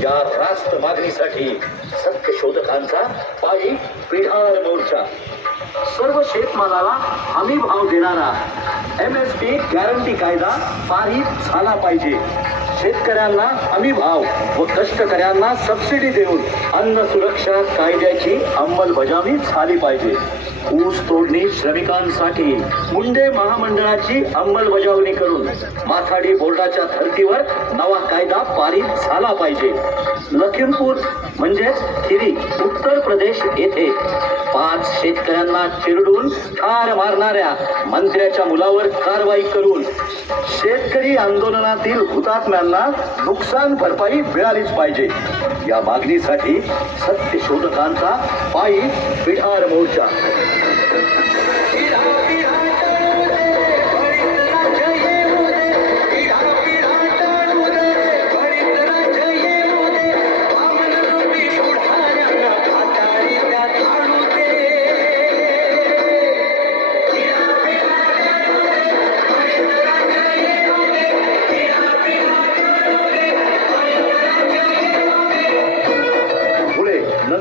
या राष्ट्र मागणीसाठी सत्य शोधकांचा पायी बिहार मोर्चा. सर्व शेतमालाला हमी भाव देणारा एम एस पी गॅरंटी कायदा पारित झाला पाहिजे. शेतकऱ्यांना हमी भाव व कष्टकऱ्यांना सबसिडी देऊन अन्न सुरक्षा कायद्याची अंमलबजावणी झाली पाहिजे. ऊस तोडणी श्रमिकांसाठी मुंडे महामंडळाची अंमलबजावणी करून माथाडी बोर्डाच्या धर्तीवर नवा कायदा पारित झाला पाहिजे. लखीमपूर म्हणजेच हिरी उत्तर प्रदेश येथे. पाच शेतकऱ्यांना चिरडून ठार मारणाऱ्या मंत्र्याच्या मुलावर कारवाई करून शेतकरी आंदोलनातील हुतात्म्यांना नुकसान भरपाई मिळालीच पाहिजे. या मागणीसाठी सत्य शोधकांचा पायी बिहार मोर्चा.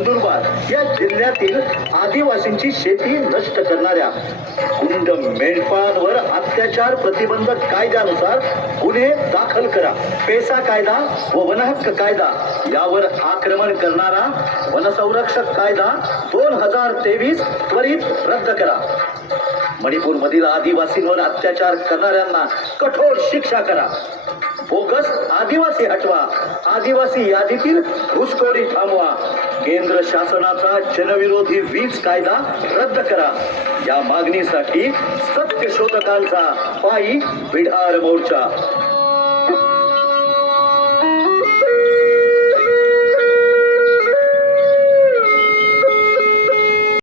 नंदुरबार या जिल्ह्यातील आदिवासींची शेती नष्ट करणाऱ्या गुंड मेंढपाळांवर अत्याचार प्रतिबंधक कायद्यानुसार गुन्हे दाखल करा. पेसा कायदा व वनहक्क कायदा यावर आक्रमण करणारा वनसंरक्षक कायदा दोन हजार तेवीस त्वरित रद्द करा. मणिपूरमधील आदिवासींवर अत्याचार करणाऱ्यांना कठोर शिक्षा करा. बोगस आदिवासी हटवा आदिवासी यादीतील घुसखोरी थांबवा. केंद्र शासनाचा जनविरोधी वीज कायदा रद्द करा. या मागणीसाठी सत्य शोधकांचा पायी बिहार मोर्चा.